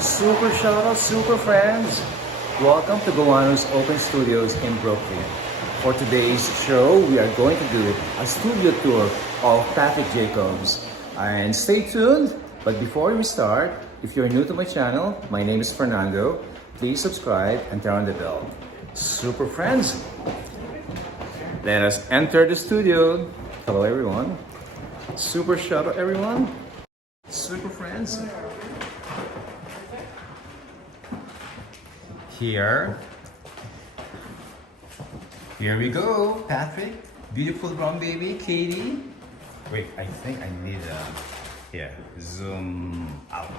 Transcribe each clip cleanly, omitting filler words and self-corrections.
Super shoutout, super friends! Welcome to Gowanus Open Studios in Brooklyn. For today's show, we are going to do a studio tour of Patrick JACOBS. And stay tuned, but before we start, if you're new to my channel, my name is Fernando. Please subscribe and turn on the bell. Super friends, let us enter the studio. Hello everyone. Super shoutout everyone. Super friends. Here we go, Patrick. Beautiful brown baby, Katie. Wait, I think I need here, zoom out.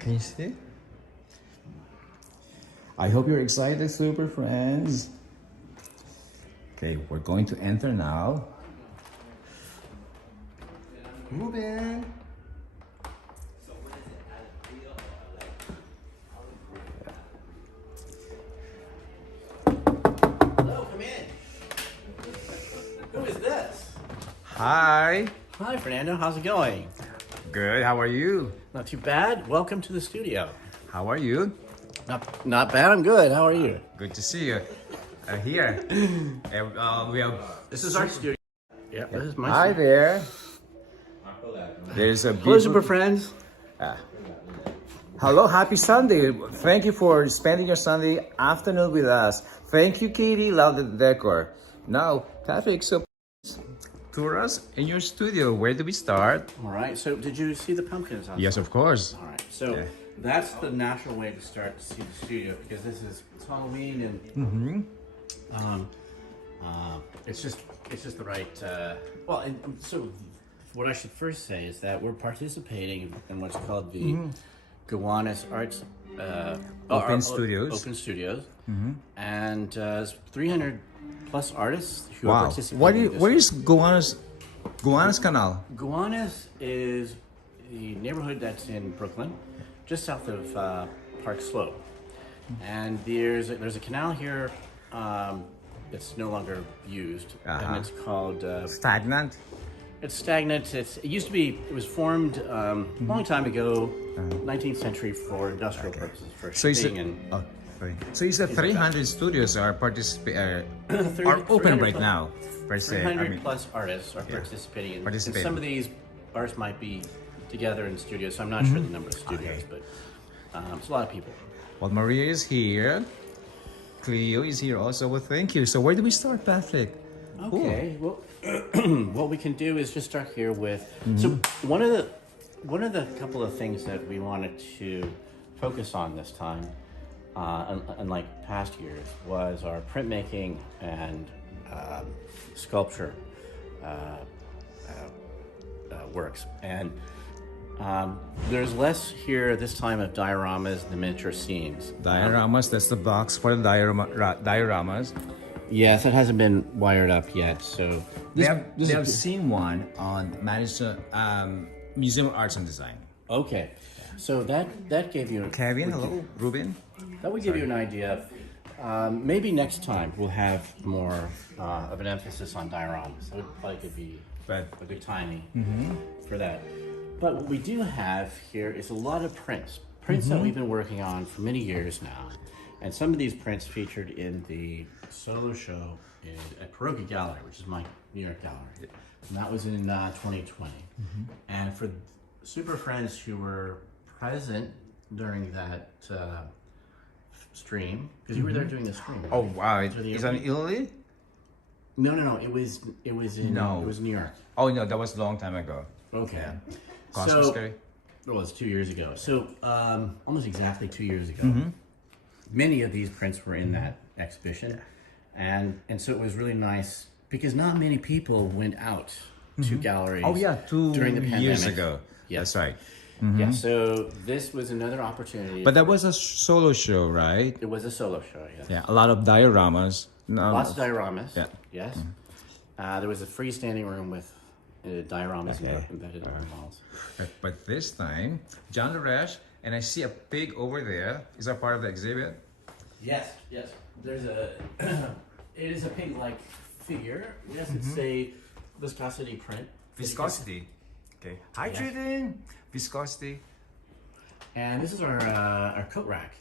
Can you see? I hope you're excited, super friends. Okay, we're going to enter now. Ruben. Hi. Hi, Fernando. How's it going? Good. How are you? Not too bad. Welcome to the studio. How are you? Not bad. I'm good. How are you? Good to see you here. We have. This is our studio. Yeah, this is my Hi studio. there. There's a Hello, beautiful. super friends. Hello. Happy Sunday. Thank you for spending your Sunday afternoon with us. Thank you, Katie. Love the decor. Now, Patrick, so tour us in your studio. Where do we start? All right. So, did you see the pumpkins outside? Yes, of course. All right. So that's the natural way to start to see the studio because it's Halloween and it's just the right. So what I should first say is that we're participating in what's called the Gowanus Arts Open Studios. Open Studios, and 300 plus artists who are Wow. participating. Where is Gowanus? Gowanus Canal. Gowanus is the neighborhood that's in Brooklyn, just south of Park Slope, and there's a canal here that's no longer used, and it's called Stagnant. It's stagnant. It used to be. It was formed a long time ago, 19th century, for industrial purposes, for shipping and. So you said 300 studios are open right now, per se. 300 plus artists are participating in. And some of these artists might be together in studios, so I'm not sure the number of studios, but it's a lot of people. Well, Maria is here. Cleo is here also. Well, thank you. So where do we start, Patrick? Okay. Well, what we can do is just start here with. So one of the couple of things that we wanted to focus on this time, unlike past years, was our printmaking and sculpture works. And there's less here this time of dioramas, the miniature scenes. Dioramas, that's the box for the dioramas. Yes, it hasn't been wired up yet, so... They have seen one on Museum of Arts and Design. Okay, so that gave you... Kevin, hello, Ruben. That would give you an idea of... maybe next time we'll have more of an emphasis on dioramas. That would probably could be a good timing for that. But what we do have here is a lot of prints that we've been working on for many years now. And some of these prints featured in the solo show at Pierogi Gallery, which is my New York gallery. And that was in 2020. And for super friends who were present during that stream, because you were there doing the stream. Right? Oh wow, it's in Italy? No. It was New York. Oh no, that was a long time ago. Okay. Yeah. Well, it's 2 years ago. So almost exactly 2 years ago. Many of these prints were in that exhibition, and so it was really nice because not many people went out to galleries. Oh yeah, during the pandemic. years ago. Yes. That's right. Yeah, so this was another opportunity. But that was a solo show, right? It was a solo show, yes. Yeah, a lot of dioramas. Lots of dioramas. Yeah. Yes. There was a freestanding room with dioramas embedded in the walls. But this time, John Laresh, and I see a pig over there. Is that part of the exhibit? Yes. There's a. It is a pig-like figure. Yes, it's a viscosity print. Viscosity. Okay. Hydrating, viscosity. And this is our coat rack.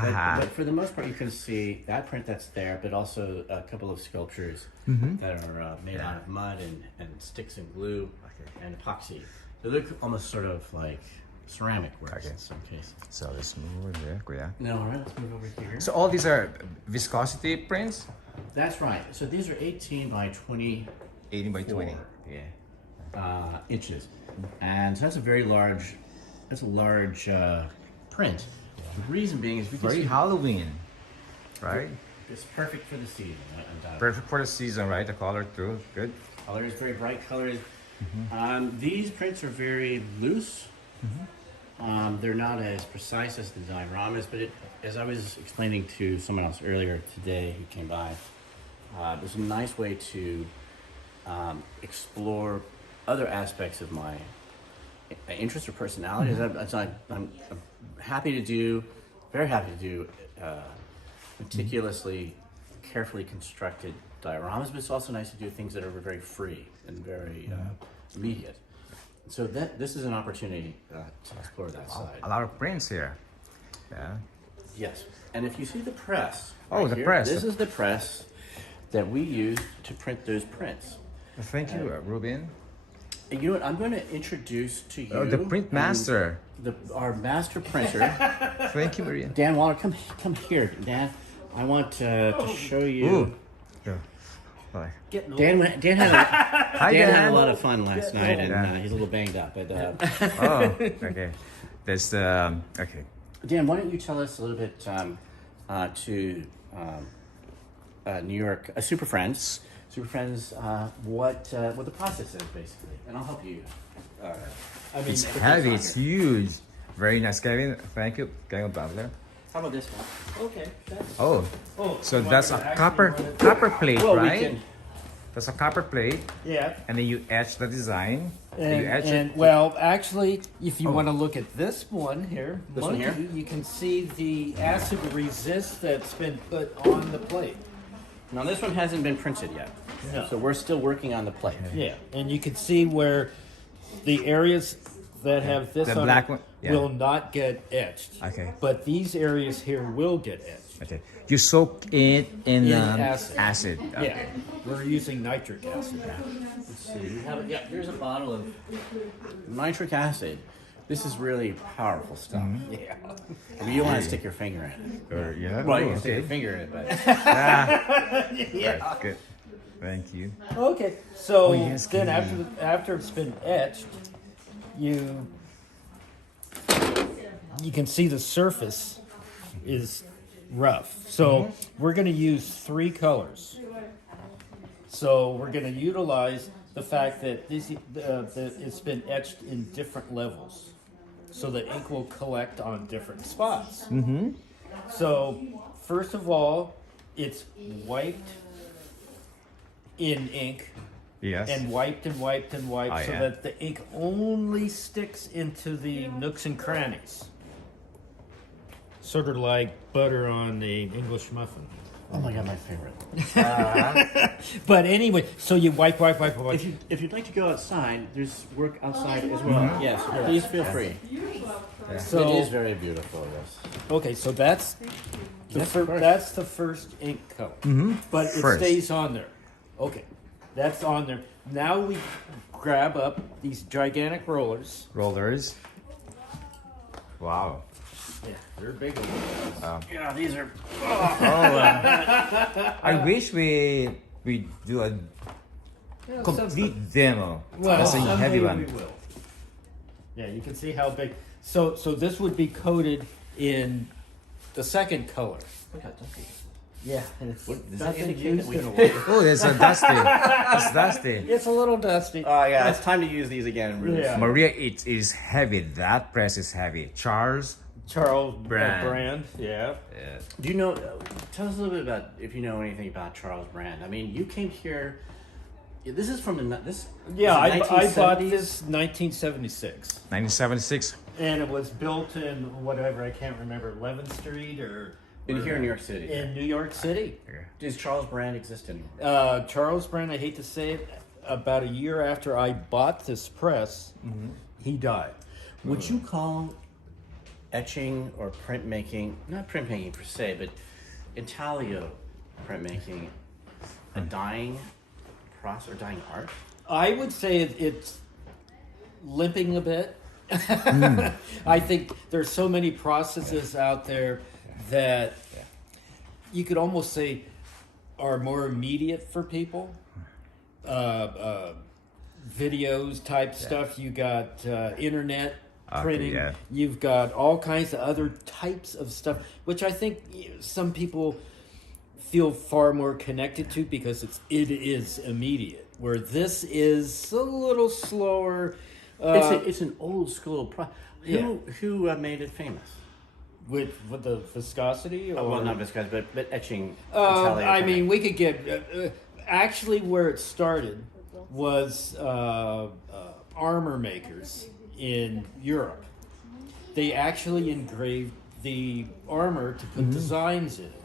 But for the most part, you can see that print that's there, but also a couple of sculptures that are made out of mud and sticks and glue and epoxy. They look almost sort of like ceramic work in some cases. So let's move over there, Kuya. No, all right, let's move over here. So all these are viscosity prints? That's right. So these are 18 by 20. 18 by 20. Yeah. Inches. And so that's a very large, print. The reason being is because Very Halloween, right? it's perfect for the season. Perfect for the season, right? The color too, good. Colors, very bright colors. These prints are very loose. They're not as precise as the dioramas, but as I was explaining to someone else earlier today who came by, there's a nice way to explore other aspects of my interest or personality. I'm happy to do, very happy to do meticulously, carefully constructed dioramas, but it's also nice to do things that are very free and very immediate. So this is an opportunity to explore that side. A lot of prints here. Yeah. Yes, and if you see the press, Oh, right the here, press. This is the press that we use to print those prints. Thank you, Ruben. And you know what? I'm going to introduce to you Oh, the print master. our master printer, Thank you, Maria. Dan Waller. Come here, Dan. I want to show you. Ooh. Yeah. Bye. Dan had a, Hi, Dan had Dan. a lot of fun last night, and Yeah. he's a little banged up. But Oh, okay. That's okay. Dan, why don't you tell us a little bit to New York SuperFriends, what the process is basically, and I'll help you. It's heavy. It's huge. Very nice, Kevin. Thank you, Kevin Butler. How about this one? Okay. Oh, so that's a copper plate, Well, we right? can- That's a copper plate, Yeah. and then you etch the design. And you etch And it. well, actually, if you want to look at this one here, This one here? you can see the acid resist that's been put on the plate. Now this one hasn't been printed yet, No. so we're still working on the plate. Yeah, and you can see where the areas that have this The on black it one? Yeah. will not get etched. Okay. But these areas here will get etched. Okay. You soak it in acid. acid. Okay. Yeah, we're using nitric acid. Let's see. We have, here's a bottle of nitric acid. This is really powerful stuff. Yeah. I mean, you don't want to stick your finger in it. Or, yeah. Well, you Oh, can stick okay. your finger in it, but Right, good. Thank you. Okay, so yes, then Kenny. after it's been etched, you can see the surface is rough. So we're going to use 3 colors. So we're going to utilize the fact that that it's been etched in different levels, so the ink will collect on different spots. So first of all, it's wiped in ink. Yes. And wiped and wiped and wiped Oh, so yeah. that the ink only sticks into the nooks and crannies. Sort of like butter on the English muffin. oh my god, my favorite. But anyway, so you wipe. If you'd like to go outside, there's work outside as well. Yes, please feel free. So it is very beautiful. Yes. okay, so that's the Yes, of course. that's the first ink coat. But it First. stays on there. Okay, that's on there. Now we grab up these gigantic rollers. Rollers. Wow. Yeah, they're big ones. Yeah, these are. I wish we do a complete demo. That's a heavy someday one. we will. Yeah, you can see how big. So this would be coated in the second color. Look how dusty. Yeah, and it's Does that not been indicate used that we- in a while. Oh, it's a dusty. It's dusty. It's a little dusty. Oh yeah, it's time to use these again. Really. Yeah. Maria, it is heavy. That press is heavy. Charles. Charles Brand. Brand. Yeah. Do you know? Tell us a little bit about if you know anything about Charles Brand. I mean, you came here. This is from this. Yeah, is it I bought 1970s? this 1976, 1976. and it was built in whatever I can't remember, 11th Street or Here in New York City. in New York City. Does Charles Brand exist anymore? Charles Brand, I hate to say it, about a year after I bought this press, he died. Would you call etching or printmaking, not printmaking per se, but intaglio printmaking, a dying process or dying art? I would say it's limping a bit. I think there's so many processes out there that you could almost say are more immediate for people. Videos type stuff. You got internet printing. You've got all kinds of other types of stuff, which I think some people feel far more connected to because it is immediate. Where this is a little slower. It's an old school Who made it famous? With the viscosity? Or? Well, not viscosity, but etching. I mean, we could get... actually, where it started was armor makers in Europe. They actually engraved the armor to put designs in it.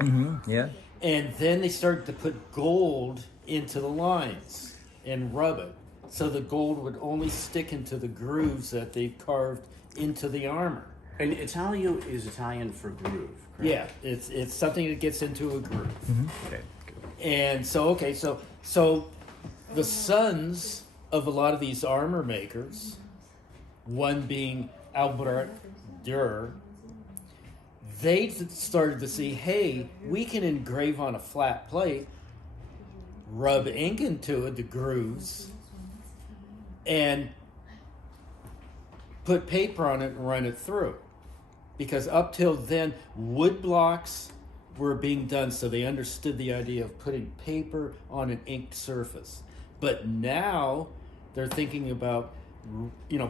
Yeah. And then they started to put gold into the lines and rub it. So the gold would only stick into the grooves that they carved into the armor. And intaglio is Italian for groove, correct? Yeah, it's something that gets into a groove. Okay. And so the sons of a lot of these armor makers, one being Albert Dürer, they started to see, hey, we can engrave on a flat plate, rub ink into it, the grooves, and put paper on it and run it through. Because up till then, wood blocks were being done, so they understood the idea of putting paper on an inked surface. But now they're thinking about,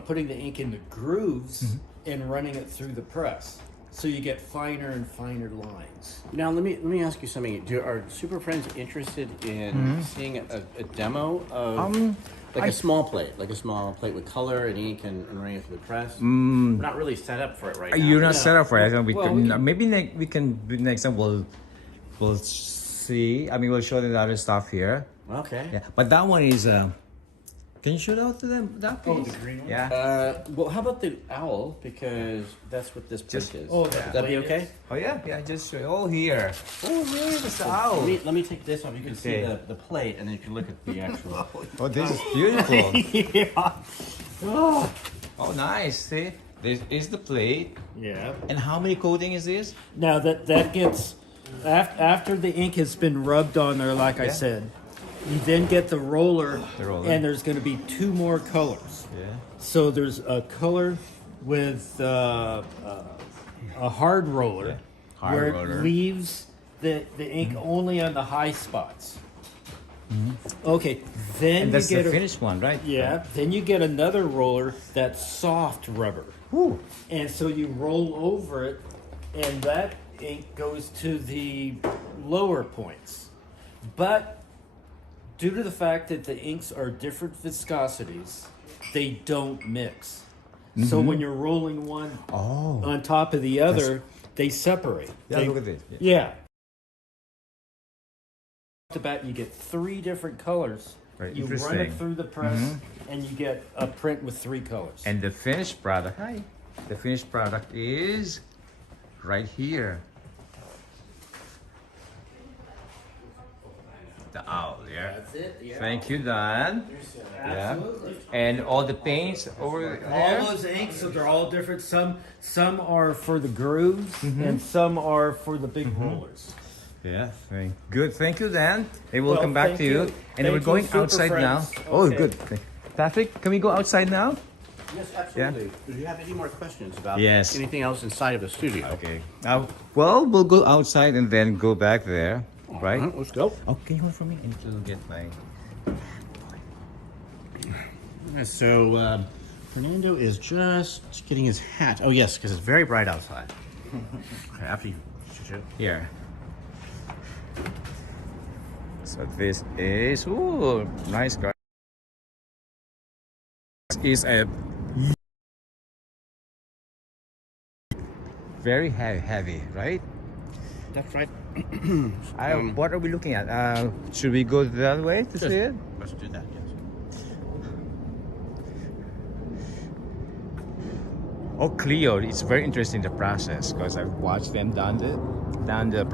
putting the ink into grooves and running it through the press. So you get finer and finer lines. Now let me ask you something. Are SuperFriends interested in seeing a demo of a small plate with color and ink and running it through the press? We're not really set up for it right now. You're not set up for it. Maybe Next time we'll see. I mean, we'll show them the other stuff here. Okay. Yeah, but that one is. Can you show that to them? That piece? Oh, the green one? Yeah. Well, how about the owl? Because that's what this plate is. Oh, Would that be okay? Oh yeah. Just show. Oh here. Oh really? That's the owl. Let me take this off. You can see the plate, and then you can look at the actual. Oh, this is beautiful. Yeah. Oh, nice. See, this is the plate. Yeah. And how many coating is this? Now that gets after the ink has been rubbed on there, like I said, you then get the roller, and there's going to be two more colors. Yeah. So there's a color with a hard roller, where it leaves the ink only on the high spots. Okay, then And that's you get the finished one, right? Yeah, then you get another roller that's soft rubber. Ooh. And so you roll over it, and that ink goes to the lower points. But due to the fact that the inks are different viscosities, they don't mix. So when you're rolling one on top of the other, they separate. Yeah, look at this. Yeah. To bat, you get three different colors. Very You run interesting. it through the press, and you get a print with three colors. And the finished product. The finished product is right here. The owl, yeah. That's it. Yeah. Thank you, Dan. Absolutely. And all the paints over there. All those inks, so they're all different. Some are for the grooves, and some are for the big rollers. Yeah, good. Thank you, Dan. They will Well, come back thank to you. you. And we're Thank going you, outside now. SuperFriends. Oh, Okay. good. Patrick, can we go outside now? Yes, absolutely. Do you have any more questions about Yes. anything else inside of the studio? Okay. Well, we'll go outside and then go back there, right? Let's go. Oh, can you hold it for me? I need to get my... So, Fernando is just getting his hat. Oh, yes, because it's very bright outside. Okay, after you shoot it. Here. So this is... Ooh, nice car. This is a... Very heavy, right? That's right. What are we looking at? Should we go the other way to see it? Let's do that, yes. Oh, Clio, it's very interesting the process because I've watched them done the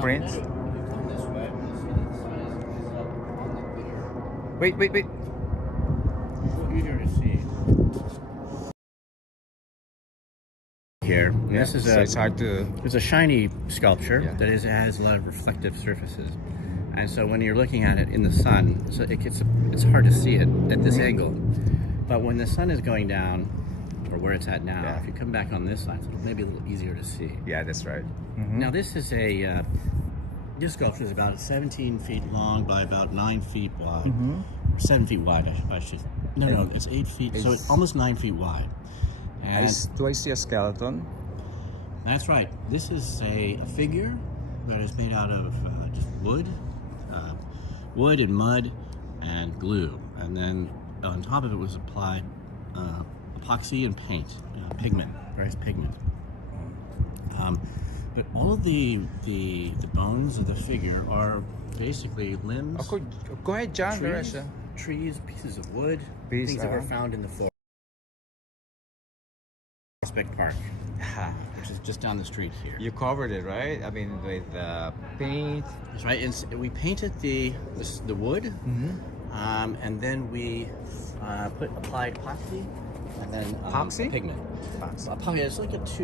prints. Now, if you come this way, you'll see that the sun is up on the clear. Wait. It's a little easier to see. Here, and Yeah, this is so it's hard to. it's a shiny sculpture Yeah. that has a lot of reflective surfaces, and so when you're looking at it in the sun, so it's hard to see it at this angle. But when the sun is going down, or where it's at now, Yeah. if you come back on this side, it's maybe a little easier to see. Yeah, that's right. Now this is this sculpture is about 17 feet long by about 9 feet wide, or 7 feet wide. I should. No, it's 8 feet, so it's almost 9 feet wide. And Do I see a skeleton? that's right. This is a figure that is made out of just wood and mud and glue, and then on top of it was applied epoxy and paint, pigment, various pigment. But all of the bones of the figure are basically limbs, Oh, go ahead, John. trees, pieces of wood, Piece, things that were found in the forest. Prospect Park, which is just down the street here. You covered it, right? I mean, with paint. That's right. And we painted the wood, and then we applied epoxy, and then Epoxy? pigment. Epoxy.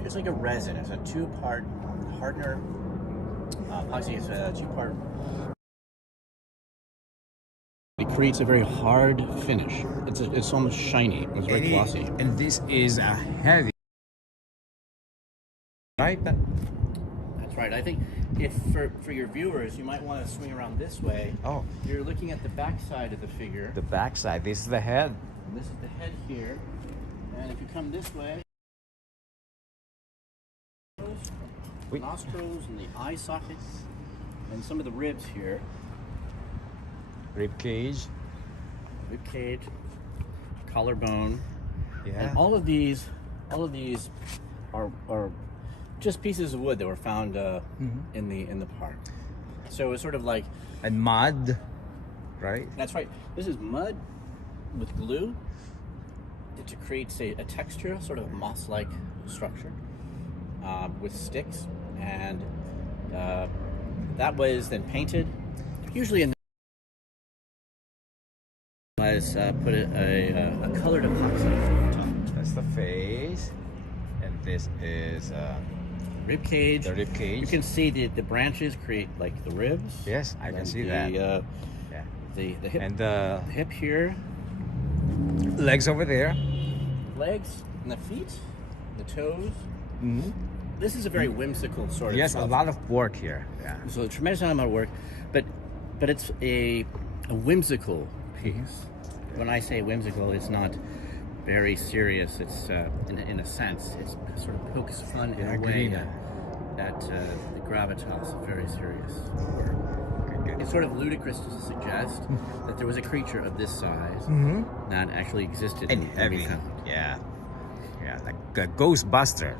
It's like a resin. It's a 2-part hardener. Epoxy is a 2-part. It creates a very hard finish. It's almost shiny. It's very glossy. And this is a heavy. Right? That's right. I think if for your viewers, you might want to swing around this way. Oh, You're looking at the back side of the figure. the backside. This is the head. And this is the head here. And if you come this way, Wait. nostrils and the eye sockets and some of the ribs here, Rib cage. rib cage, collarbone, Yeah. and all of these are just pieces of wood that were found in the park. So it's sort of like, And mud, right? that's right. This is mud with glue to create a texture, sort of a moss-like structure with sticks, and that was then painted. Usually in was put a colored epoxy on top. That's the face. And this is Rib cage. the rib cage. You can see the branches create like the ribs. Yes, I can and see the, that. Yeah. The hip And the hip here, legs over there. legs and the feet, the toes. Mm-hmm. This is a very whimsical sort of. Yes, a sculpture. lot of work here. Yeah. So a tremendous amount of work, but it's a whimsical piece. When I say whimsical, it's not very serious. It's in a sense, it's sort of pokes fun in Yeah, a way agree. that the gravitas is very serious work. It's sort of ludicrous to suggest that there was a creature of this size that actually existed And and heavy. we found. Yeah. Yeah, like a Ghostbuster.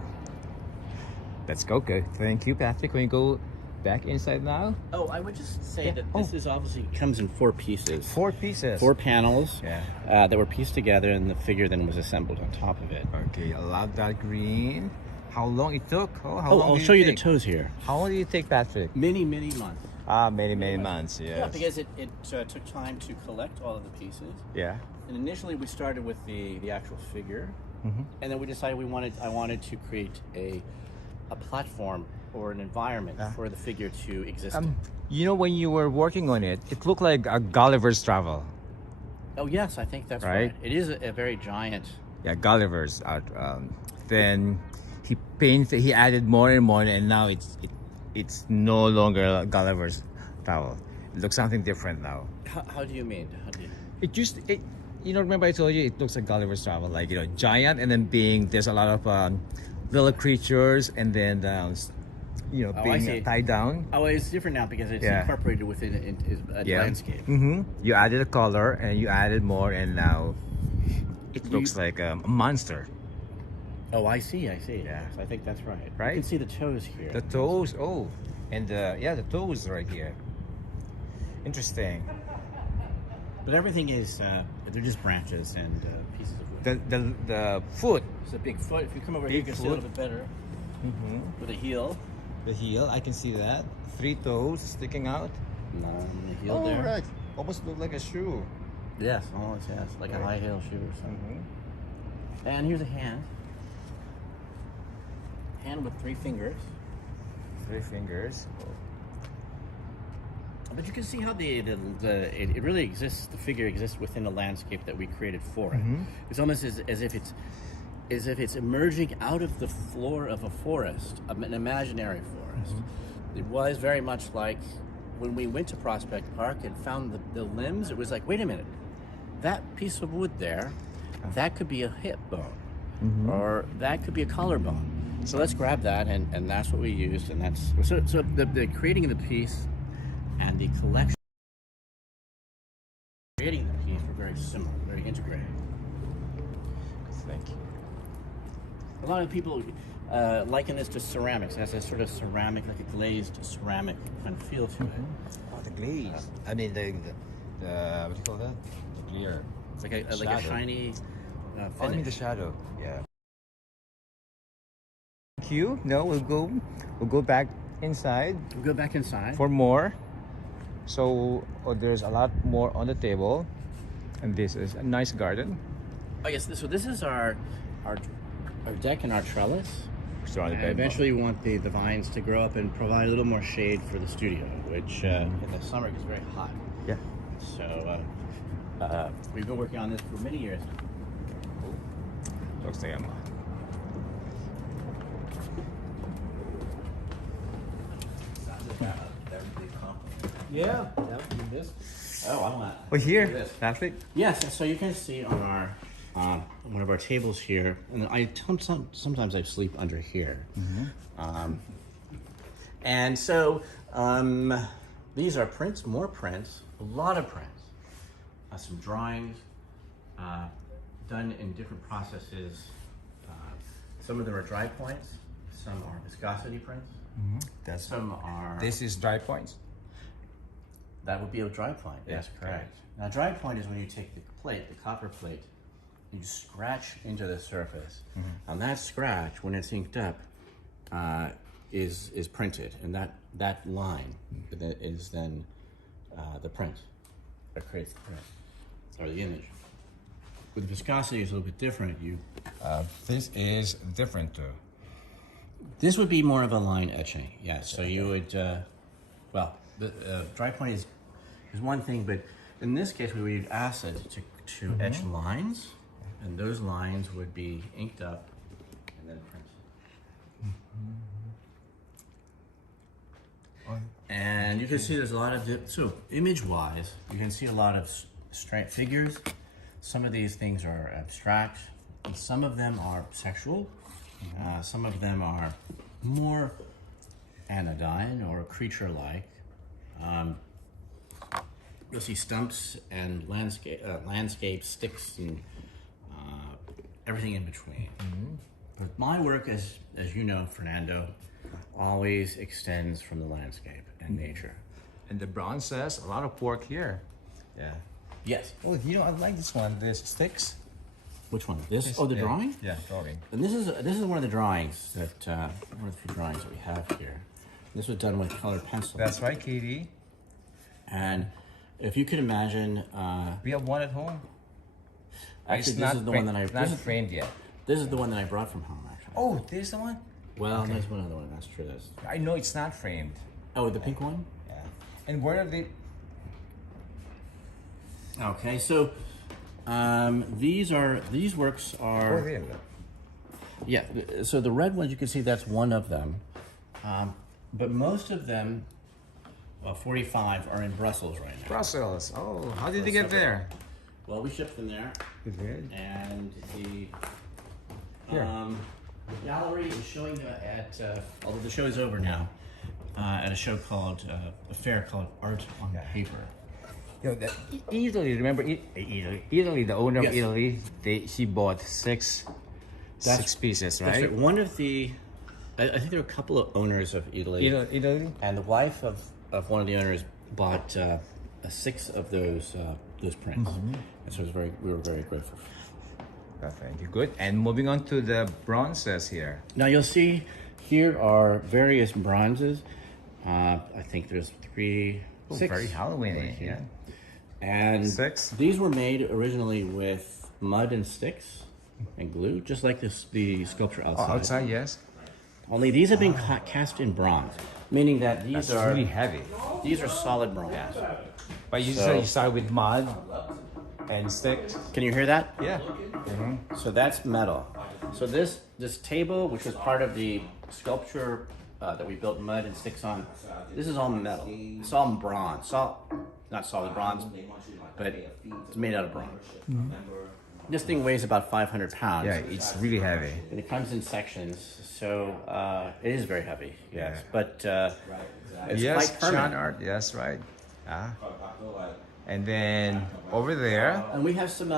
Let's go. Good. Thank you, Patrick. Can we go back inside now? Oh, I would just say Yeah. that this is obviously comes in 4 pieces. 4 pieces. 4 panels Yeah. that were pieced together, and the figure then was assembled on top of it. Okay, I love that green. How long it took? Oh, how long I'll did show it you the take? toes here. How long did it take, Patrick? Many months. Many months. Yes. Yeah, because it took time to collect all of the pieces. Yeah. And initially we started with the actual figure, Mm-hmm. and then we decided I wanted to create a platform or an environment for the figure to exist in. You know, when you were working on it, it looked like a Gulliver's Travel. Oh yes, I think that's Right? right. It is a very giant. Yeah, Gulliver's. Then he added more and more, and now it's no longer Gulliver's Travel. It looks something different now. How do you mean? Remember I told you it looks like Gulliver's Travel, like, giant, and then there's a lot of little creatures, and then I being see. tied down. Oh, it's different now because it's Yeah. incorporated within a landscape. Mm-hmm. You added a color, and you added more, and now it looks like a monster. Oh, I see. Yeah. Yes, I think that's right. Right? You can see the toes here. The toes, and the toes right here. Interesting. But everything is, they're just branches and pieces of wood. the foot. It's a big foot. If you come over Big here, you can see a foot. little bit better. With a heel. The heel, I can see that. 3 toes sticking out. The heel Oh, there. right. Almost look like a shoe. Yes, almost, yes. Like a high heel shoe or something. And here's a hand. Hand with 3 fingers. 3 fingers. But you can see how it really exists. The figure exists within the landscape that we created for it. It's almost as if it's emerging out of the floor of a forest, an imaginary forest. It was very much like when we went to Prospect Park and found the limbs. It was like, wait a minute, that piece of wood there, that could be a hip bone, or that could be a collarbone. So let's grab that, and that's what we used, and that's so the creating of the piece and the collection creating the piece were very similar, very integrated. Thank you. A lot of people liken this to ceramics. It has a sort of ceramic, like a glazed ceramic kind of feel to it. Oh, the glaze. I mean the what do you call that? The clear. It's like a shiny finish. Oh, I mean the shadow. Yeah. Thank you. No, we'll go back inside We'll go back inside. for more. So there's a lot more on the table, and this is a nice garden. Oh yes, so this is our deck and our trellis. Surrounded by Eventually we want the vines to grow up and provide a little more shade for the studio, which in the summer gets very hot. Yeah. So we've been working on this for many years. Looks like Yeah, that would be this. Oh, I want. Oh, here, Look at this. Patrick. Yes, and so you can see on our one of our tables here, and sometimes I sleep under here. And so these are prints, more prints, a lot of prints, some drawings done in different processes. Some of them are dry points, some are viscosity prints, some are. This is dry points. That would be a dry point. That's correct. Now, dry point is when you take the plate, the copper plate, and you scratch into the surface. And that scratch, when it's inked up, is printed, and that line is then the print that creates the print or the image. With viscosity, it's a little bit different. This is different too. This would be more of a line etching. Yeah. So you would, well, the dry point is one thing, but in this case, we would use acid to etch lines, and those lines would be inked up and then printed. And you can see there's a lot of, so image-wise, you can see a lot of straight figures. Some of these things are abstract, and some of them are sexual. Some of them are more anodyne or creature-like. You'll see stumps and landscape, sticks, and everything in between. But my work, as you know, Fernando, always extends from the landscape and nature. And the bronze says a lot of work here. Yeah. Yes. Oh, you know, I like this one. This sticks. Which one? This? Oh, the drawing? Yeah, drawing. And this is one of the drawings that one of the few drawings that we have here. This was done with colored pencil. That's right, Katie. And if you could imagine, We have one at home. actually, this is the one that I not framed yet. This is the one that I brought from home, actually. Oh, this is the one? Well, there's one other one. That's true. I know it's not framed. Oh, the pink one. Yeah. And where are they? Okay, so these works are. Oh, there. Yeah. So the red ones, you can see that's one of them, but most of them, 45, are in Brussels right now. Brussels. Oh, how did they get there? Well, we shipped them there, Good. and the Here. gallery is showing them at, although the show is over now, at a show called, a fair called Art on Paper. You know, Italy, remember Italy, the owner of Yes. Italy, she bought six pieces, right? That's right. One of the, I think there are a couple of owners of Italy, Italy? and the wife of one of the owners bought 6 of those prints, and so we were very grateful. Thank you. Good. And moving on to the bronzes here. Now you'll see here are various bronzes. I think there's six. Very Halloween. Yeah. And Six. these were made originally with mud and sticks and glue, just like the sculpture outside. Oh, outside, yes. Only these have been cast in bronze, meaning that these That's are really heavy. These are solid bronze. But you So- said you start with mud and sticks. Can you hear that? Yeah. So that's metal. So this table, which was part of the sculpture that we built mud and sticks on, this is all metal. It's all bronze. Not solid bronze, but it's made out of bronze. This thing weighs about 500 pounds. Yeah, it's really heavy. And it comes in sections, so it is very heavy. Yes, Yeah. but it's Yes, quite permanent. Chan art. Yes, right. And then over there, And we have some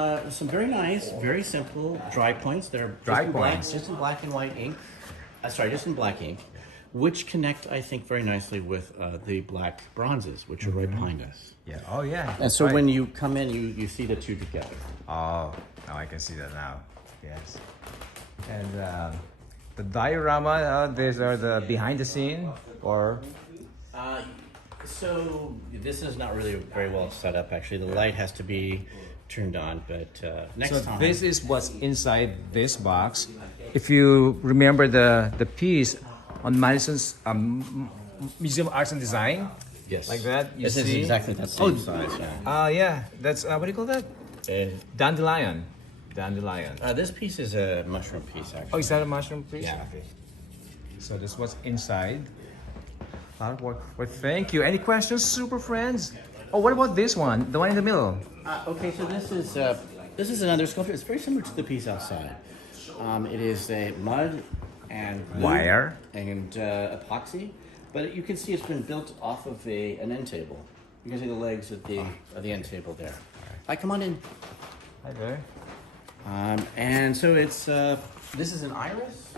very nice, very simple dry points that are Dry just in black, points. just in black and white ink. Just in black ink, which connect, I think, very nicely with the black bronzes, which are right behind us. yeah. Oh, yeah. And so right. when you come in, you see the two together. Oh, now I can see that now. Yes. And the diorama, these are the behind the scene, or So this is not really very well set up. Actually, the light has to be turned on. But next so time, this is what's inside this box. If you remember the piece on Madison's Museum of Arts and Design, yes, like that, you this see? is exactly that same size. Yeah. Yeah, that's what do you call that? Dandelion. Dandelion. This piece is a mushroom piece, Oh, actually. is that a mushroom piece? Yeah. Okay. So this was inside. A lot of work. Well, thank you. Any questions, Super Friends? Oh, what about this one? The one in the middle? Okay, so this is another sculpture. It's very similar to the piece outside. It is a mud and glue Wire. and epoxy, but you can see it's been built off of an end table. You can see the legs of the end table there. Hi, come on in. Hi there. And so it's this is an iris.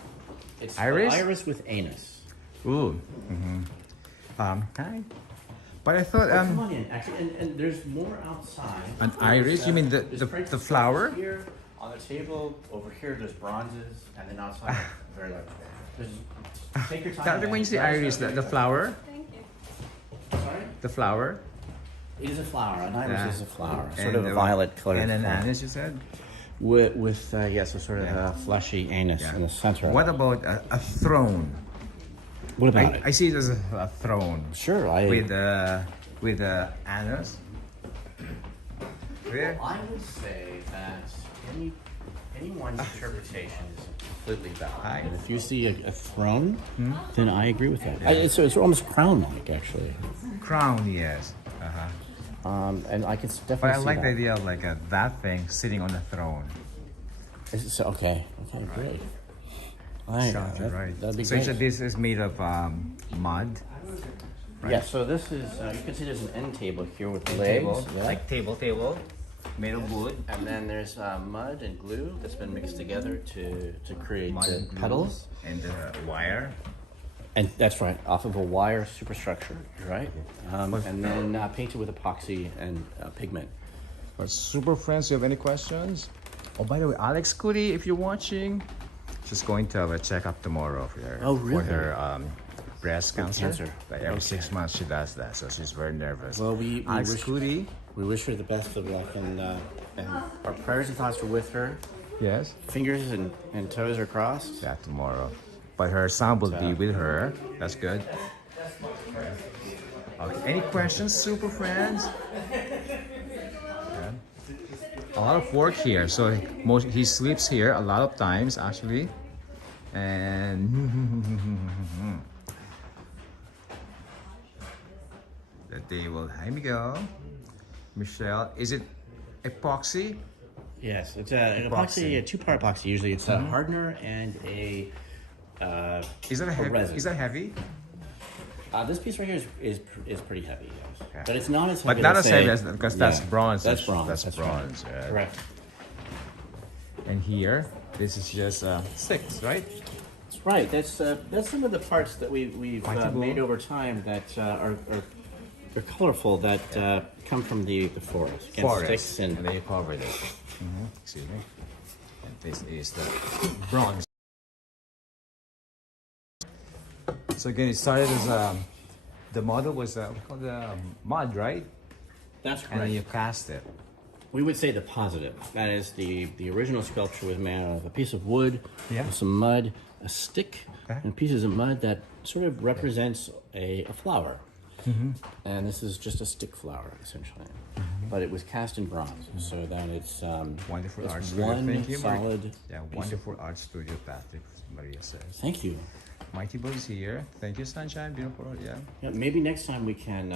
It's Iris? iris with anus. Ooh. Mm-hmm. Hi. But I thought Come on in, actually, and there's more outside. an iris. You mean the There's the flower? Here on the table, over here there's bronzes, and then outside very large. Take your time. When you say iris, the flower, Sorry? the flower, It is a flower. An iris Yeah. is a flower, And sort of a the- violet color. and an anise. You said. with yes, a sort of a fleshy anus in the center. What about a throne? What about it? I see it as a throne Sure, with the anus. There. I would say that anyone's interpretation is completely valid. And if you see a throne, then I agree with that. It's almost crown-like, actually. Crown, yes. And I can definitely But I see like the that. idea of like that thing sitting on the throne. Okay, great. Right, Sounds right. That'd be So you great. said this is made of mud. Yeah, so this is, you can see there's an end table here with legs. Table, Yeah. like table, made of wood. And then there's mud and glue that's been mixed together to create Mud the and glue petals. and wire. And that's right, off of a wire superstructure, you're right. And then painted with epoxy and pigment. But Super Friends, you have any questions? Oh, by the way, Alex Cootie, if you're watching, she's going to have a checkup tomorrow for her, Oh, really? for her breast cancer. Like every Okay. 6 months she does that, so she's very nervous. Well, we Alex wish- Cootie, We wish her the best of luck, and our prayers and thoughts are with her. yes, Fingers and toes are crossed. yeah, tomorrow. But her son will be with her. That's good. Okay. Any questions, Super Friends? Yeah. A lot of work here. So he sleeps here a lot of times actually, and that they will. Here we go, Michelle. Is it epoxy? Yes, it's an epoxy, a two-part epoxy. Usually, it's a hardener and a Is that heavy? resin. Is that heavy? This piece right here is pretty heavy, yes. Okay. But it's not as heavy. But not let's as heavy say- as because that's Yeah, bronze. That's bronze. That's bronze. Yeah. Correct. And here, this is just 6, right? That's right. That's some of the parts that we've Quite made cool. over time that are colorful that come from the forest. Against sticks and they covered it. Excuse me. This is the bronze. So again, it started as the model was called mud, right? That's And then correct. you cast it. We would say the positive. That is, the original sculpture was made out of a piece of wood, Yeah. with some mud, a stick, Okay. and pieces of mud that sort of represents a flower. And this is just a stick flower, essentially. But it was cast in bronze, so that it's Wonderful it's art studio. one Thank you, Mar- solid. Yeah, wonderful art studio, Patrick. Maria says. Thank you. Mighty Boy is here. Thank you, Sunshine. Beautiful. Yeah. Yeah, maybe next time we can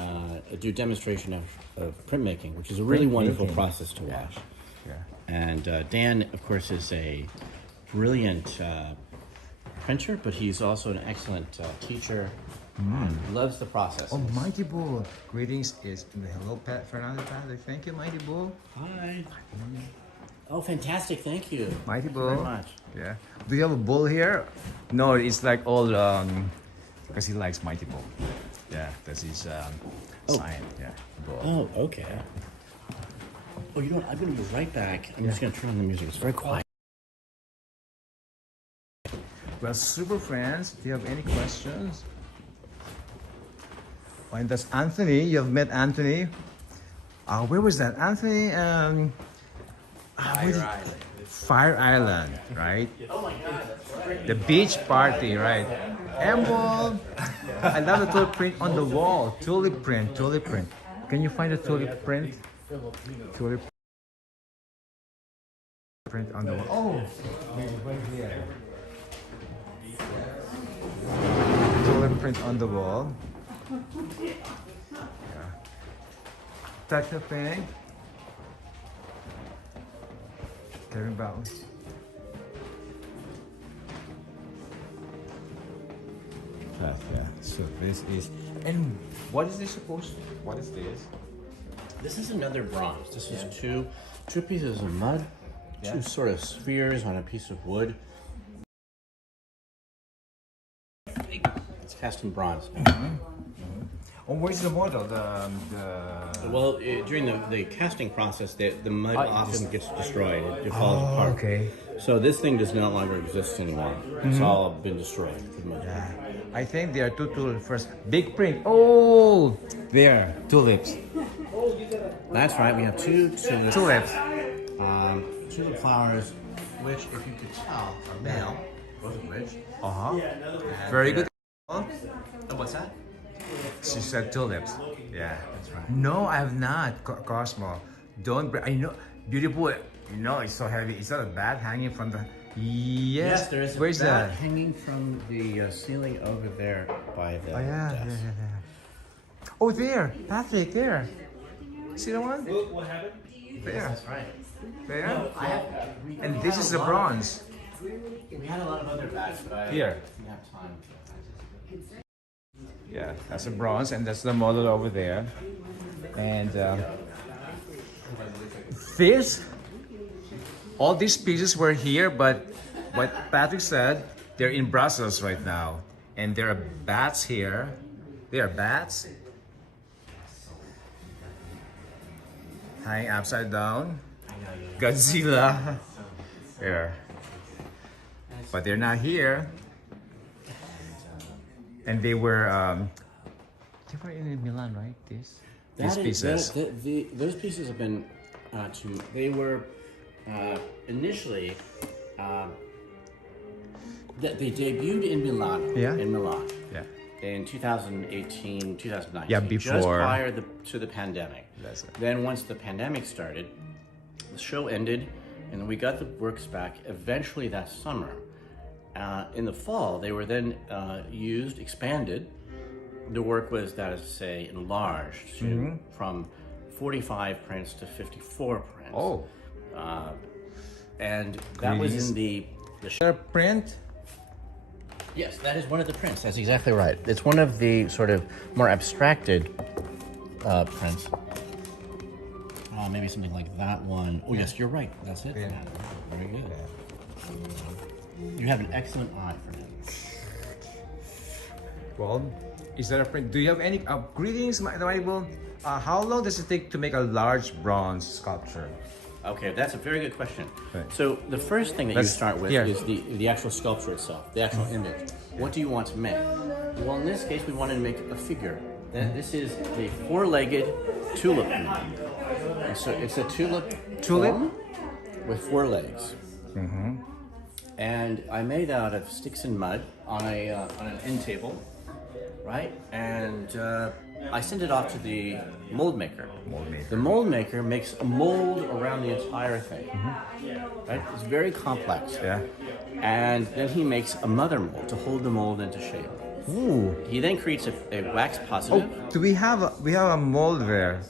do a demonstration of printmaking, which is a really wonderful Printmaking. process to watch. Yeah. And Dan, of course, is a brilliant printer, but he's also an excellent teacher. He loves the process. Oh, Mighty Bull. Greetings. Hello, Fernando Patrick. Thank you, Mighty Bull. Hi. Oh, fantastic! Thank you. Mighty Thank you Bull. very much. Yeah. Do you have a bull here? No, it's like all because he likes Mighty Bull. Yeah, that's his sign. Yeah. Bull. Oh, okay. Oh, you know what? I'm going to be right back. I'm just going to turn on the music. It's very quiet. Well, Super Friends, do you have any questions? Oh, and that's Anthony. You have met Anthony. Where was that? Anthony. Fire Island, right? Oh my God, that's right. The beach party, right? Emerald. I love the tulip print on the wall. Tulip print, tulip print. Can you find a tulip print? Tulip print on the wall. Oh, right here. Tulip print on the wall. Yeah. Touch the thing. Kevin Bowles. Yeah. So this is, and what is this supposed to? What is this? This is another bronze. This is two pieces of mud, Yeah. two sort of spheres on a piece of wood. It's cast in bronze. Oh, where's the model? Well, during the casting process, the mud Ah, often gets destroyed. It falls apart. Okay. So this thing does no longer exist anymore. It's all been destroyed for the most part. I think there are two tulips. First, big print. Oh, there, tulips. That's right. We have two tulips. Tulips. Tulip flowers, which, if you could tell, are male. Both of which. Very good. Oh, what's that? She said tulips. Yeah, that's right. No, I have not, Cosmo. Don't. I know, beautiful. You know, it's so heavy. Is that a bat hanging from the? Yes. There is a Where's bat that? hanging from the ceiling over there by the Oh yeah, desk. yeah. Oh, there, Patrick, there. See the one? What happened? There, That's right. there. We And had this a is the lot- bronze. We had a lot of other bats, but I Here. didn't have time. Yeah, that's a bronze, and that's the model over there. And this, all these pieces were here, but what Patrick said, they're in Brussels right now, and there are bats here. There are bats hanging upside down. Godzilla. There, but they're not here. And they were in Milan, right? These pieces. Those pieces have been they were initially they debuted in Milan. Yeah. In Milan. Yeah. In 2018, 2019. Yeah, Just before. prior to the pandemic. That's it. Then once the pandemic started, the show ended, and we got the works back eventually that summer. In the fall, they were then expanded. The work was, that is to say, enlarged from 45 prints to 54 prints. Oh. And that was Greetings. in the Their print. Yes, that is one of the prints. That's exactly right. It's one of the sort of more abstracted prints. Maybe something like that one. Oh, yes, you're right. That's it. Yeah. Very good. You have an excellent eye for him. Well, is that a print? Do you have any greetings, my Bible? How long does it take to make a large bronze sculpture? Okay, that's a very good question. Right. So the first thing that Let's- you start with yeah. is the actual sculpture itself, the actual image. What do you want to make? Well, in this case, we wanted to make a figure. This is the four-legged tulip. And so it's a tulip form with 4 legs. And I made out of sticks and mud on an end table, right? And I sent it off to the mold maker. The mold maker makes a mold around the entire thing. Right? It's very complex. Yeah. And then he makes a mother mold to hold the mold into shape. Ooh. He then creates a wax positive. Do we have a mold there?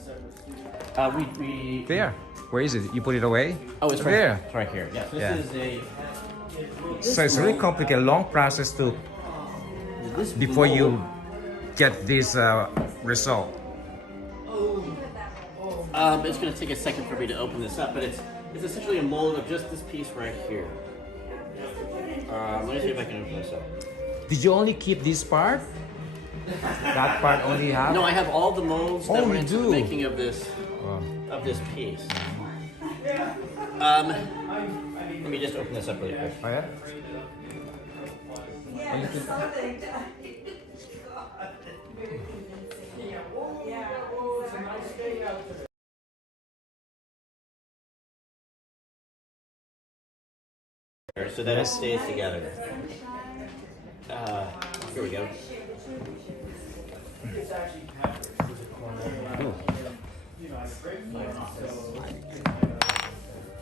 We There. Where is it? You put it away? Oh, it's right there. here. It's right here. Yes, this Yeah. is a. So it's really complicated, long process to This before mold- you get this result. It's going to take a second for me to open this up, but it's essentially a mold of just this piece right here. Let me see if I can open this up. Did you only keep this part? That part only you have? No, I have all the molds that Oh, were you into the do? making of this piece. Let me just open this up really quick. Oh, yeah? So that it stays together. Here we go.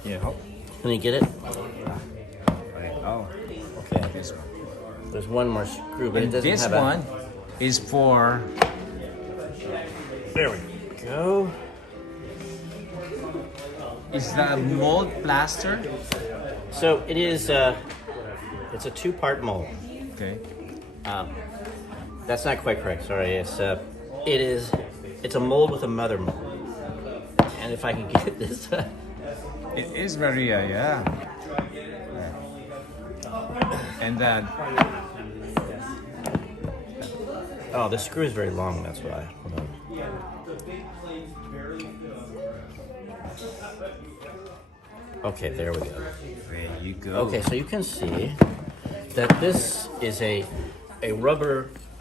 Yeah. Can you get it? Oh. Okay. This one. There's one more screw, but it And doesn't this have one is for. There we go. Is the mold plaster? So it is. It's a 2-part mold. Okay. That's not quite correct. Sorry. It's a mold with a mother mold. And if I can get this. It is very yeah. And then Oh, the screw is very long. That's why. Hold on. Okay, there we go. there you go. Okay, so you can see that this is a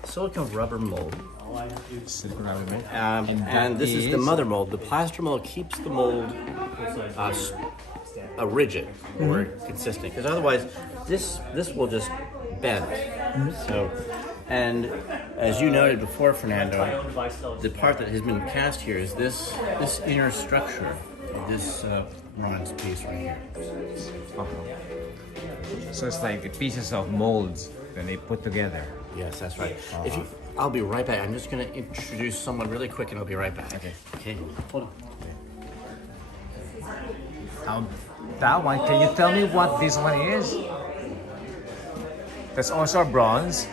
silicone rubber mold. And this is the mother mold. The plaster mold keeps the mold rigid or consistent, because otherwise this will just bend. So, and as you noted before, Fernando, the part that has been cast here is this inner structure of this bronze piece right here. So it's like the pieces of molds that they put together. Yes, that's right. I'll be right back. I'm just going to introduce someone really quick, and I'll be right back. Okay. Hold on. That one, can you tell me what this one is? That's also bronze.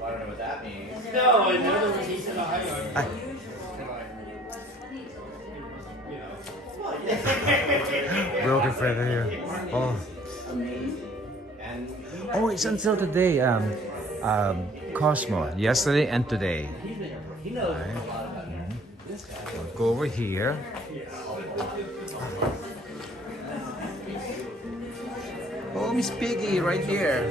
I don't know what that means. No, I know the release of the highway. Broken feather here. Oh. Oh, it's until today. Cosmo. Yesterday and today. Go over here. Oh, Miss Piggy, right here.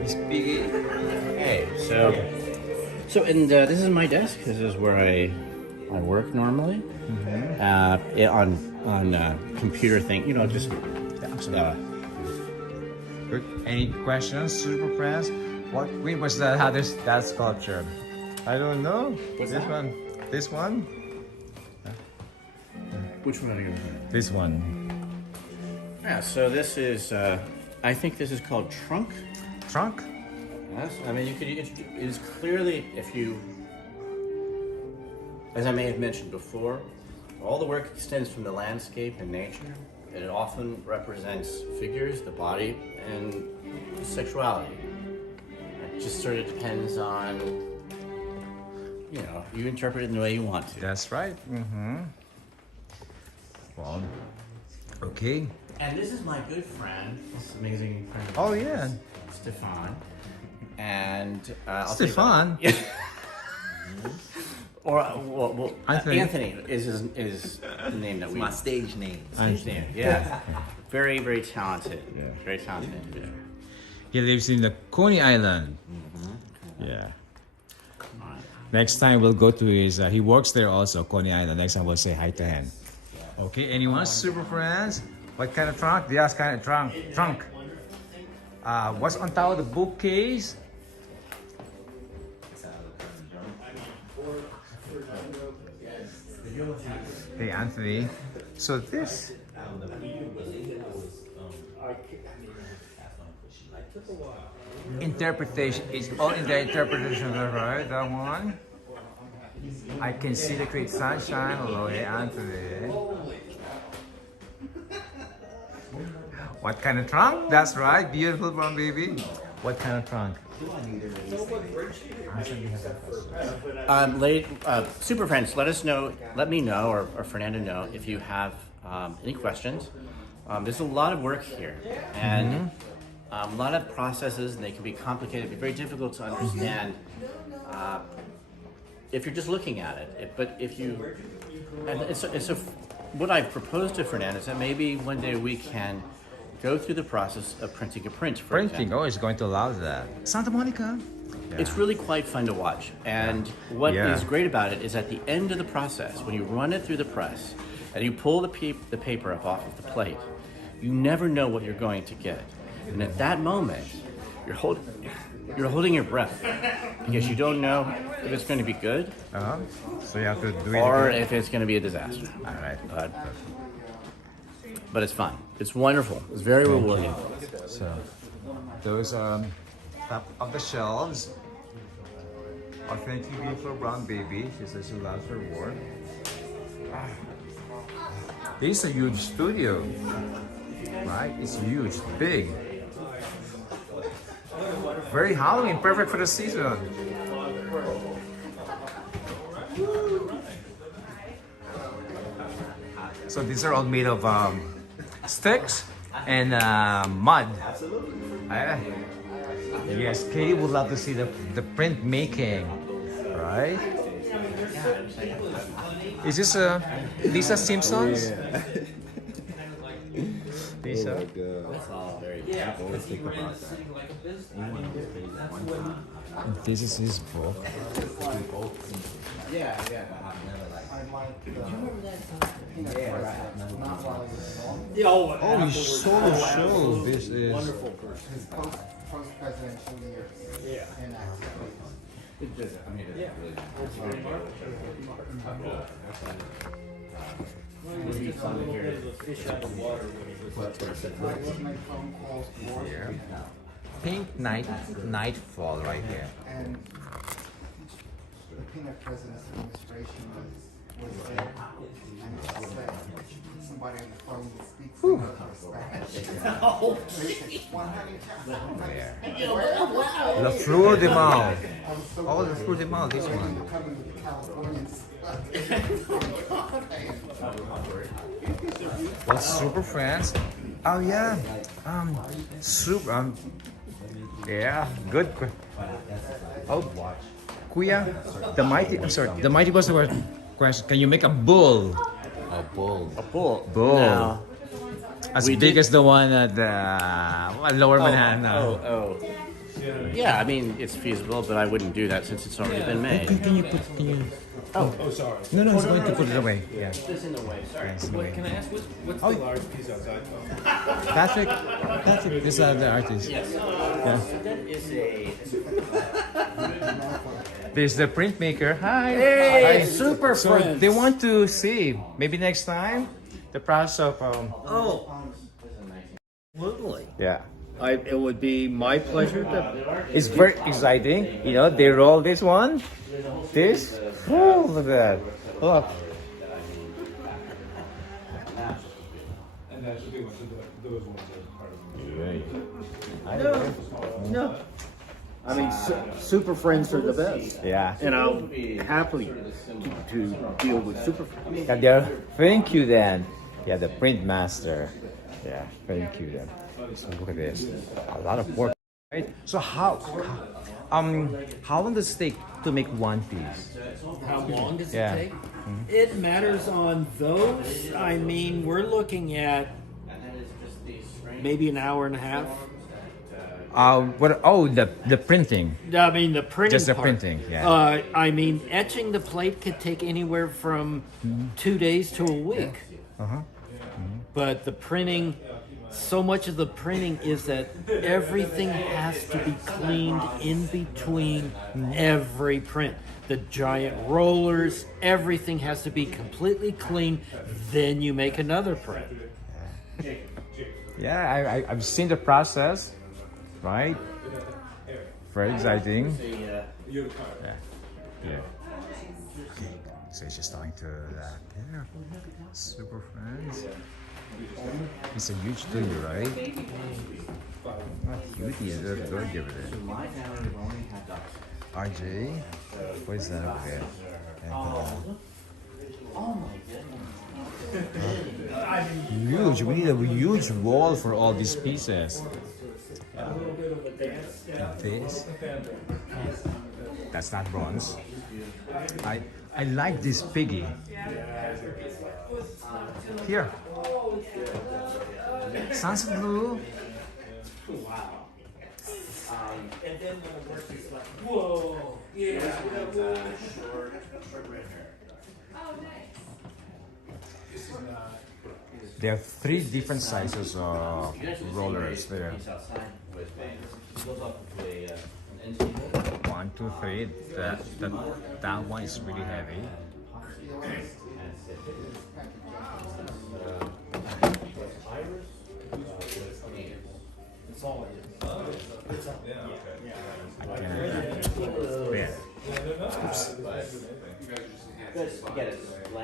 Miss Piggy. Hey, and this is my desk. This is where I work normally. On computer thing, just Good. Any questions, Super Friends? When was that sculpture? I don't know. This one? Which one are you going to? This one. Yeah. So this is. I think this is called trunk. Trunk? Yes. I mean, it is clearly, if you, as I may have mentioned before, all the work extends from the landscape and nature. And it often represents figures, the body, and sexuality. It just sort of depends on, you interpret it in the way you want to. That's right. Well, okay. And this is my good friend, this amazing friend. Oh, yeah. Stefan. And Stefan? Yeah. Or well, Anthony. Anthony is the name that we. My stage name. Stage name. Yeah. Very, very talented. Yeah. Very talented individual. He lives in the Coney Island. Yeah. Next time we'll go to his, he works there also, Coney Island. Next time we'll say hi to him. Okay, anyone? Super friends? What kind of trunk? Yes, kind of trunk. What's on top of the bookcase? Hey, Anthony. So this... interpretation is all in the interpretation, right? That one. I can see the great sunshine. Hello, hey, Anthony. What kind of trunk? That's right, beautiful brown baby. What kind of trunk? Super friends, let me know, or Fernando know if you have any questions. There's a lot of work here, and a lot of processes, and they can be complicated, be very difficult to understand if you're just looking at it. But if you, and so what I've proposed to Fernando is that maybe one day we can go through the process of printing a print. For example. Oh, it's going to allow that. Santa Monica. Yeah. It's really quite fun to watch, and what is great about it is at the end of the process, when you run it through the press and you pull the paper up off of the plate, you never know what you're going to get. And at that moment, you're holding your breath because you don't know if it's going to be good, so you have to do it or again. if it's going to be a disaster. All right. But it's fun. It's wonderful. It's very rewarding. So those top of the shelves. Authentic beautiful brown baby. She says she loves her work. This is a huge studio, right? It's huge, big. Very Halloween, perfect for the season. So these are all made of sticks and mud. Yes, Katie would love to see the print making, right? Is this Lisa Simpson's? Lisa? That's all very This is his book. Yeah. Oh, you solo show. This is Wonderful person. Post-presidential years. Yeah. And here. Pink Nightfall right here. And the peanut president's administration was there. And it said somebody on the phone that speaks Spanish. La Flor de Mal. Oh, La Flor de Mal, this one. What's SuperFriends? Oh yeah, yeah, good. Oh, Kuya, the mighty. I'm sorry, the mighty was the word. Question: can you make a bull? A bull. a bull. Bull. Now, As we big did- as the one at the Lower Manhattan. Oh. Yeah, I mean, it's feasible, but I wouldn't do that since it's already been made. Can you? Oh, sorry. No, it's going to put it away. Yeah. This in the way, sorry. It's in the way. Can I ask what's the large piece outside? Patrick, these are the artists. Yes. Yeah. That is a... There's the printmaker. Hi. Hey, Hi. Super So Friends. they want to see maybe next time the process of Oh. Absolutely. yeah. It would be my pleasure to. It's very exciting. You know, they roll this one, this. Oh, look at that. Look. No. I mean, super friends are the best. Yeah. And I'll happily to deal with super friends. And there, thank you then. Yeah, the print master. Yeah, thank you then. So look at this. A lot of work. Right? So how long does it take to make one piece? How long does it Yeah. take? It matters on those. I mean, we're looking at maybe an hour and a half. The printing. I mean, the printing Just the part. printing, yeah. I mean, etching the plate could take anywhere from 2 days to a week. But the printing, so much of the printing is that everything has to be cleaned in between every print. The giant rollers, everything has to be completely clean. Then you make another print. Yeah, I've seen the process, right? Very exciting. Yeah. Okay, so it's just starting to there. Super Friends. It's a huge studio, right? Not huge, they're good over there. RJ, what is that over there? And, huge. We need a huge wall for all these pieces. This. That's not bronze. I like this piggy. Here. Sunset blue. And then when the work is like, whoa, yeah. Short red hair. There are 3 different sizes of rollers there. 1, 2, 3. That one is really heavy.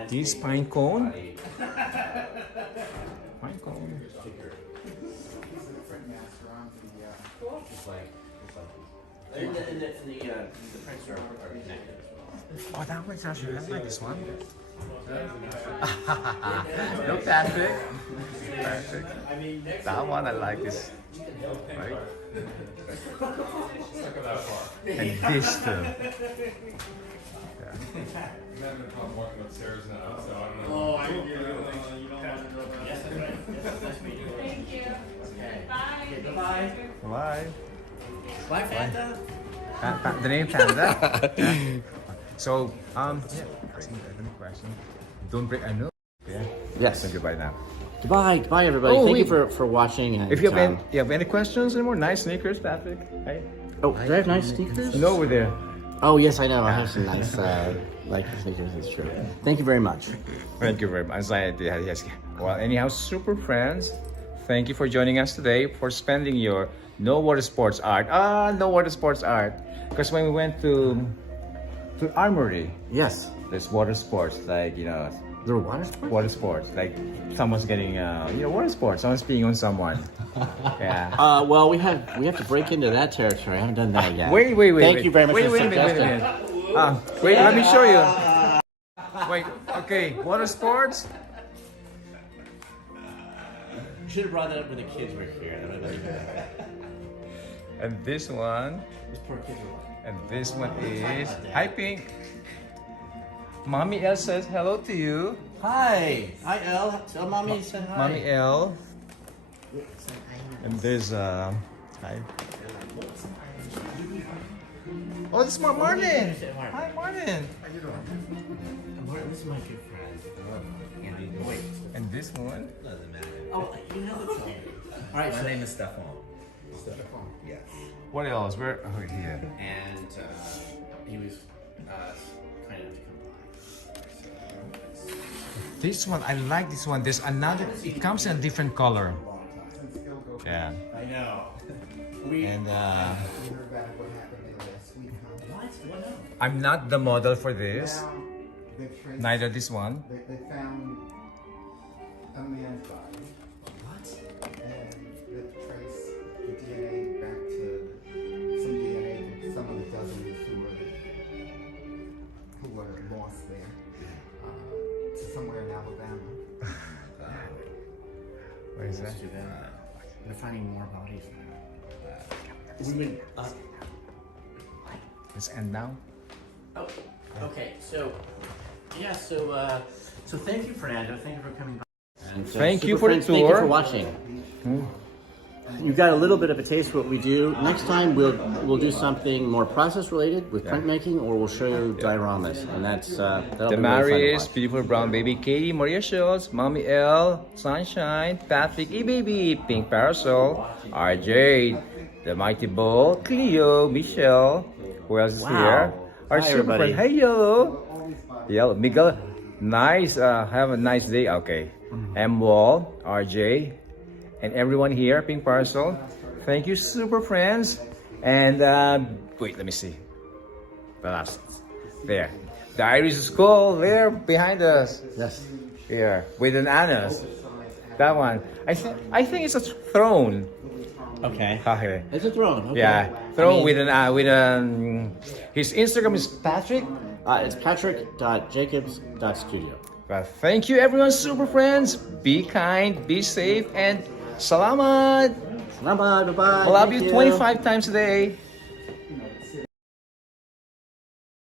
This pine cone. Pine cone. The prints are connected. Oh, that one's actually, I like this one. No Patrick. That one I like this. Right? And this too. Walking upstairs now, so I don't know. Oh, I you don't want to know that. Yes, that's right. Yes, nice meeting you. Thank you. Bye. Bye. Bye. Bye, Fanta. The name Panda. Yeah. So, yeah. Any question? Don't break. I know. Yeah. Yes. Thank you. Bye now. Goodbye. Goodbye, everybody. Oh, Thank you wait. for watching. And, If you have any questions anymore, nice sneakers, Patrick. Hey. oh, do I have nice sneakers? No, over there. Oh, yes, I know. I have some nice like sneakers. It's true. Thank you very much. Thank you very much. Yes. Well, anyhow, Super Friends, thank you for joining us today for spending your no water sports art. No water sports art. Because when we went to Armory, Yes. there's water sports, like, There are water sports? water sports. Like someone's getting, water sports. Someone's peeing on someone. Yeah. Well, we have to break into that territory. I haven't done that yet. Wait. Thank you very much Wait, for wait, wait, wait, suggesting. wait, let me show you. Wait, okay, water sports. You should have brought that up when the kids were here. That would have been even better. And this one, These poor kids are like, and this one is, hi Pink. Mommy L says hello to you. hi. Hi, Elle. Tell mommy said hi. Mommy L. And there's hi. Oh, this is Martin. Hi, Martin. This is my good friend. Andy. Wait. And this one. Doesn't matter. Oh, you know the song. All right, My name is Stefan. Yes. What else? Where? Oh, here. And he was kind enough to come by. This one, I like this one. There's another. It comes in a different color. Yeah. I know. And You heard about what happened in last week, huh? What happened? I'm not the model for this. They traced, Neither this one. they found a man's body. What? And they traced the DNA back to some DNA from some of the dozens who were lost there to somewhere in Alabama. Where is That's too bad. They're finding more bodies now. We would. Let's end now. Oh, okay. So, yeah. So thank you, Fernando. Thank you for coming by. And, Thank you Super for the Friends, Thank you tour. for watching. You got a little bit of a taste of what we do. Next time we'll do something more process related with printmaking, or we'll show you dioramas, and that'll be really fun to Damaris, watch. beautiful brown baby, Katie, Maria Schultz, Mommy L, Sunshine, Patrick, E-Baby, Pink Parasol, RJ, The Mighty Bull, Cleo, Michelle, who else is Wow. here? Our Hi, super everybody. friend, hey Yellow, Yellow, Miguel, nice, have a nice day, okay. M Wall, RJ, and everyone here, Pink Parasol. Thank you, super friends. And wait, let me see. The last, there. The Irish Skull there behind us. Yes. Here with an anus. That one. I think it's a throne. Okay. Okay. It's a throne. Okay. Yeah, throne with an his Instagram is Patrick. It's patrick.jacobs.studio. But thank you, everyone, super friends. Be kind, be safe, and salamat. Bye bye. Bye bye. I love you 25 times a day.